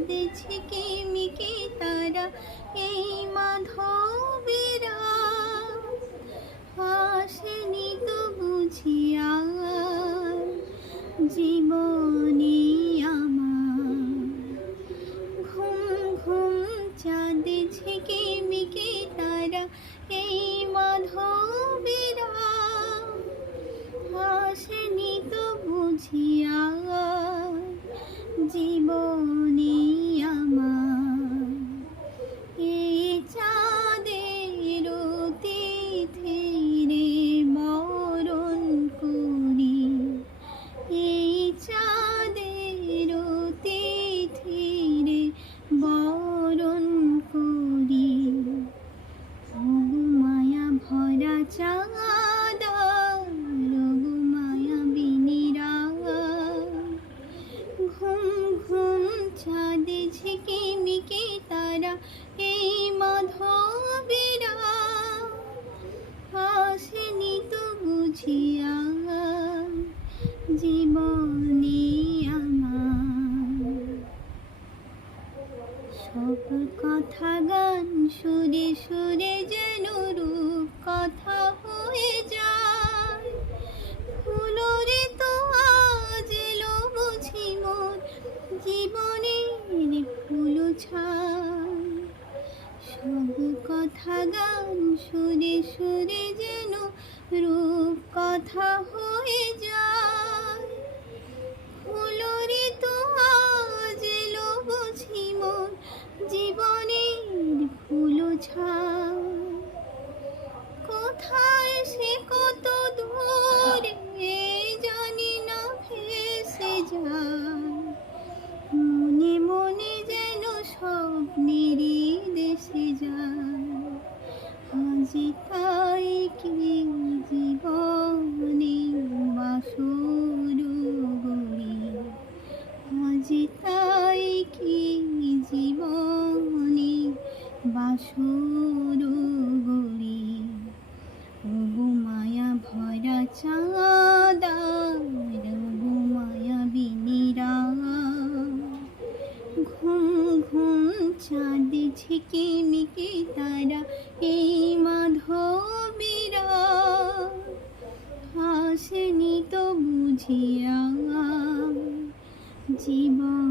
চাঁদ ঝিকিমিকি তারা এই মাধবেরা আসেনি তো বুঝিয়া জীবনে আমার। ঘুম ঘুম চাঁদ ঝিকিমিকি তারা এই মাধবেরা আসেনি তো বুঝিয়া জীবনে আমার। এই চাঁদের তিথিরে বরণ করি, এই চাঁদের তিথিরে বরণ করি। ওগো মায়া ভরা চাঁদ, ওগো মায়াবিনী রাত, ঘুম ঘুম চাঁদ ঝিকিমিকি তারা এই মাধবেরা আসেনি তো বুঝিয়া জীবনে আমার। সব কথা গান সুরে সুরে যেন রূপ কথা হয়ে যায়। ফুলরে তো আজ এলো বুঝি মোর জীবনের ফুল ছায়। সব কথা গান সুরে সুরে যেন রূপ কথা হয়ে যায়। ফুলরে তো আজ এলো বুঝি মোর জীবনের ফুল ছায়। কোথায় সে কত দূরে জানি না ভেসে যায়। মনে মনে যেন স্বপ্নেরই দেশে যায়। আজি তাই কি জীবনে বাসর গড়ি, আজি তাই কি জীবনে বাসর গড়ি। ওগো মায়া ভরা চাঁদ, ওগো মায়াবিনী রাত, ঘুম ঘুম চাঁদ ঝিকিমিকি তারা এই মাধবেরা আসেনি তো বুঝিয়া জীবন।